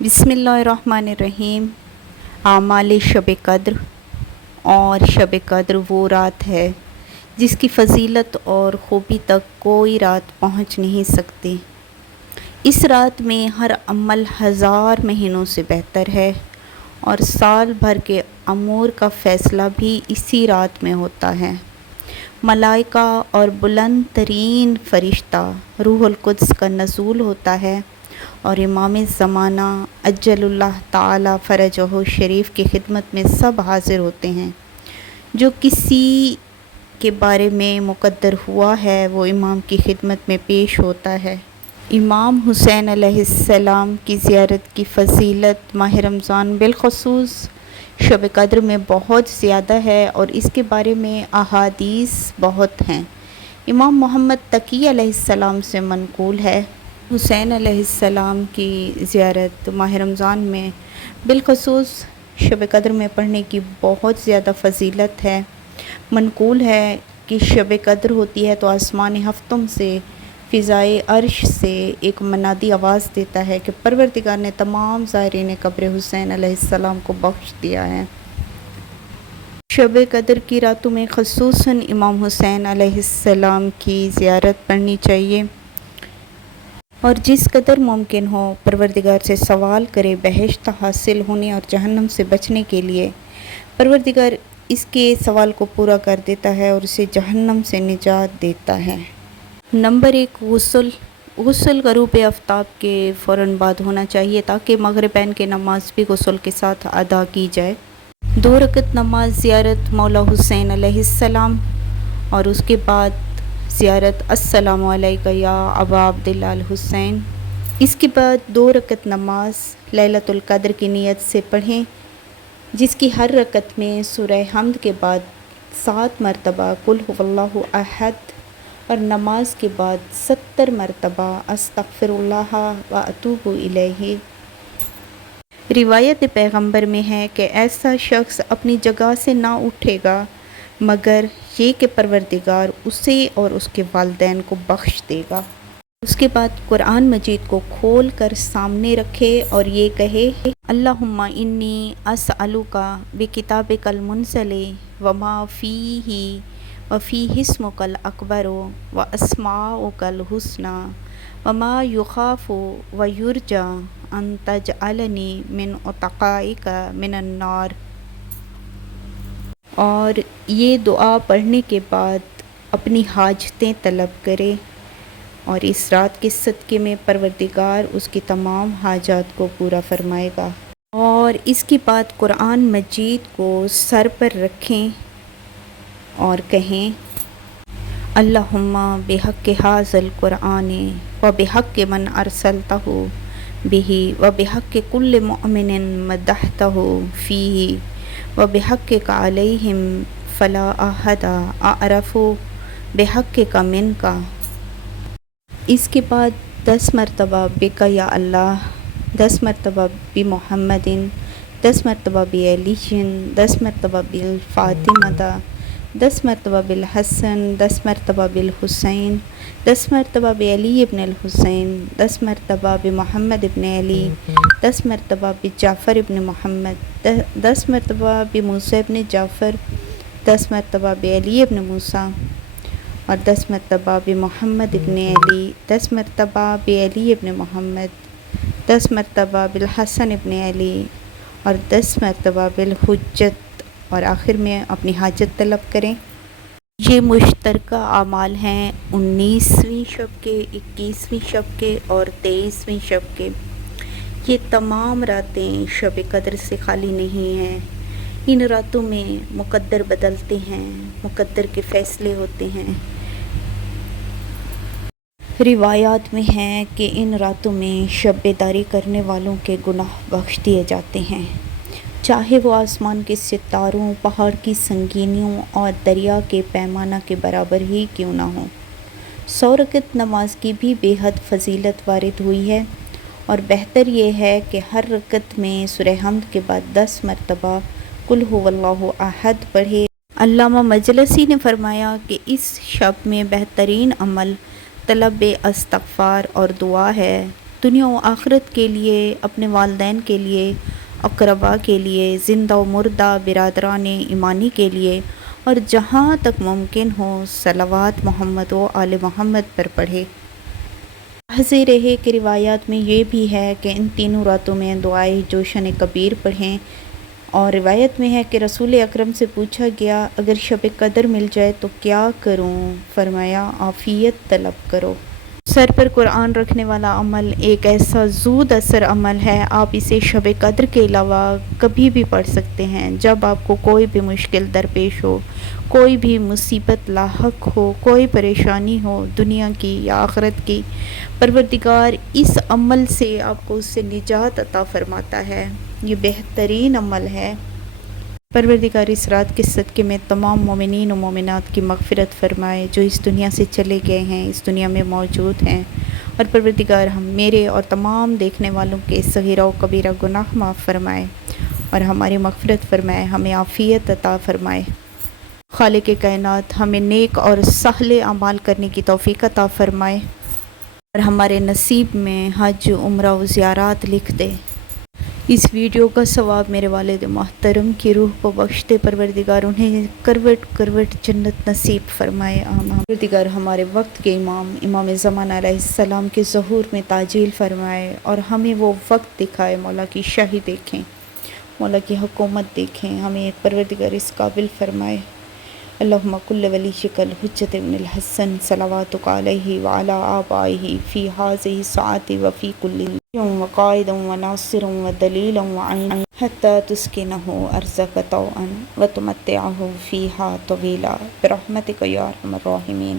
بسم اللہ الرحمن الرحیم۔ اعمال شب قدر اور شب قدر وہ رات ہے جس کی فضیلت اور خوبی تک کوئی رات پہنچ نہیں سکتی۔ اس رات میں ہر عمل 1000 مہینوں سے بہتر ہے اور سال بھر کے امور کا فیصلہ بھی اسی رات میں ہوتا ہے۔ ملائکہ اور بلند ترین فرشتہ روح القدس کا نزول ہوتا ہے اور امام زمانہ عجل اللہ تعالی فرجہ شریف کی خدمت میں سب حاضر ہوتے ہیں۔ جو کسی کے بارے میں مقدر ہوا ہے وہ امام کی خدمت میں پیش ہوتا ہے۔ امام حسین علیہ السلام کی زیارت کی فضیلت ماہ رمضان بالخصوص شب قدر میں بہت زیادہ ہے اور اس کے بارے میں احادیث بہت ہیں۔ امام محمد تقی علیہ السلام سے منقول ہے، حسین علیہ السلام کی زیارت ماہ رمضان میں بالخصوص شب قدر میں پڑھنے کی بہت زیادہ فضیلت ہے۔ منقول ہے کہ شب قدر ہوتی ہے تو آسمان ہفتم سے فضائے عرش سے ایک منادی آواز دیتا ہے کہ پروردگار نے تمام زائرین قبر حسین علیہ السلام کو بخش دیا ہے۔ شب قدر کی راتوں میں خصوصاً امام حسین علیہ السلام کی زیارت پڑھنی چاہیے اور جس قدر ممکن ہو پروردگار سے سوال کرے بہشت حاصل ہونے اور جہنم سے بچنے کے لیے۔ پروردگار اس کے سوال کو پورا کر دیتا ہے اور اسے جہنم سے نجات دیتا ہے۔ نمبر 1، غسل غروب آفتاب کے فوراً بعد ہونا چاہیے تاکہ مغربین کی نماز بھی غسل کے ساتھ ادا کی جائے۔ 2 رکعت نماز زیارت مولا حسین علیہ السلام اور اس کے بعد زیارت السلام علیکہ یا ابا عبداللہ الحسین۔ اس کے بعد 2 رکعت نماز لیلۃ القدر کی نیت سے پڑھیں جس کی ہر رکعت میں سورہ حمد کے بعد 7 مرتبہ قل هو اللہ احد اور نماز کے بعد 70 مرتبہ استغفر اللہ و اتوب الیہ۔ روایت پیغمبر میں ہے کہ ایسا شخص اپنی جگہ سے نہ اٹھے گا مگر یہ کہ پروردگار اسے اور اس کے والدین کو بخش دے گا۔ اس کے بعد قرآن مجید کو کھول کر سامنے رکھے اور یہ کہے اللہم انی اسألک بکتابک المنزل وما فیہ وفیہ اسمک الاکبر واسماؤک الحسنی وما یخاف ویرجی ان تجعلنی من اتقائک من النار۔ اور یہ دعا پڑھنے کے بعد اپنی حاجتیں طلب کرے اور اس رات کے صدقے میں پروردگار اس کی تمام حاجات کو پورا فرمائے گا۔ اور اس کے بعد قرآن مجید کو سر پر رکھیں اور کہیں اللہم بحق ھذا القرآن و بحق من ارسلتہ بہ و بحق کل مؤمن مدحتہ فیہ و بحقک علیہم فلا احد اعرف بحقک منک۔ اس کے بعد 10 مرتبہ بک یا اللہ، 10 مرتبہ بمحمد، 10 مرتبہ بعلی، 10 مرتبہ بالفاطمہ، 10 مرتبہ بالحسن، 10 مرتبہ بالحسین، 10 مرتبہ بعلی ابن الحسین، 10 مرتبہ بمحمد ابن علی، 10 مرتبہ بجعفر ابن محمد، 10 مرتبہ بموسیٰ ابن جعفر، 10 مرتبہ بعلی ابن موسیٰ اور 10 مرتبہ بمحمد ابن علی، 10 مرتبہ بعلی ابن محمد، 10 مرتبہ بالحسن ابن علی اور 10 مرتبہ بالحجت اور آخر میں اپنی حاجت طلب کریں۔ یہ مشترکہ اعمال ہیں 19ویں شب کے، 21ویں شب کے اور 23ویں شب کے۔ یہ تمام راتیں شب قدر سے خالی نہیں ہیں۔ ان راتوں میں مقدر بدلتے ہیں، مقدر کے فیصلے ہوتے ہیں۔ روایات میں ہیں کہ ان راتوں میں شب بیداری کرنے والوں کے گناہ بخش دیے جاتے ہیں، چاہے وہ آسمان کے ستاروں، پہاڑ کی سنگینیوں اور دریا کے پیمانہ کے برابر ہی کیوں نہ ہوں۔ 100 رکعت نماز کی بھی بے حد فضیلت وارد ہوئی ہے اور بہتر یہ ہے کہ ہر رکعت میں سورہ حمد کے بعد 10 مرتبہ قل هو اللہ احد پڑھے۔ علامہ مجلسی نے فرمایا کہ اس شب میں بہترین عمل طلب استغفار اور دعا ہے دنیا و آخرت کے لیے، اپنے والدین کے لیے، اقربا کے لیے، زندہ و مردہ برادران ایمانی کے لیے، اور جہاں تک ممکن ہو صلوات محمد و آل محمد پر پڑھے۔ حاضر رہے کہ روایات میں یہ بھی ہے کہ ان تینوں راتوں میں دعائے جوشن کبیر پڑھیں، اور روایت میں ہے کہ رسول اکرم سے پوچھا گیا اگر شب قدر مل جائے تو کیا کروں؟ فرمایا عافیت طلب کرو۔ سر پر قرآن رکھنے والا عمل ایک ایسا زود اثر عمل ہے، آپ اسے شب قدر کے علاوہ کبھی بھی پڑھ سکتے ہیں، جب آپ کو کوئی بھی مشکل درپیش ہو، کوئی بھی مصیبت لاحق ہو، کوئی پریشانی ہو دنیا کی یا آخرت کی۔ پروردگار اس عمل سے آپ کو اس سے نجات عطا فرماتا ہے، یہ بہترین عمل ہے۔ پروردگار اس رات کے صدقے میں تمام مومنین و مومنات کی مغفرت فرمائے جو اس دنیا سے چلے گئے ہیں، اس دنیا میں موجود ہیں، اور پروردگار ہم میرے اور تمام دیکھنے والوں کے صغیرہ و کبیرہ گناہ معاف فرمائے اور ہماری مغفرت فرمائے، ہمیں عافیت عطا فرمائے۔ خالق کائنات ہمیں نیک اور صالح اعمال کرنے کی توفیق عطا فرمائے اور ہمارے نصیب میں حج، عمرہ و زیارات لکھ دے۔ اس ویڈیو کا ثواب میرے والد محترم کی روح کو بخش دے، پروردگار انہیں کروٹ کروٹ جنت نصیب فرمائے، آمین۔ پروردگار ہمارے وقت کے امام امام زمان علیہ السلام کے ظہور میں تعجیل فرمائے اور ہمیں وہ وقت دکھائے، مولا کی شاہی دیکھیں، مولا کی حکومت دیکھیں، ہمیں پروردگار اس قابل فرمائے۔ اللہم کل ولیک الحجۃ ابن الحسن صلواتک علیہ وعلی آبائہ فی ہذہ الساعۃ وفی کل یوم وقائدا وناصرا ودلیلا وعینا حتی تسکنہ ارضک طوعا وتمتعہ فیہا طویلا برحمتک یا ارحم الراحمین۔